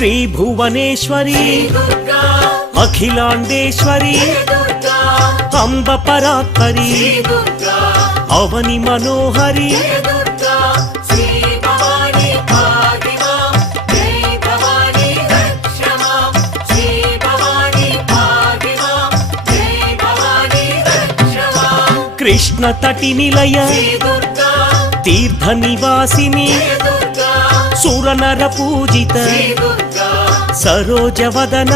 శ్రీ భువనేశ్వరి అఖిలాండేశ్వరి అంబ పరాత్పరి అవని మనోహరి కృష్ణ తటి నిలయ తీర్థ నివాసిని సురనర పూజిత సరోజవదన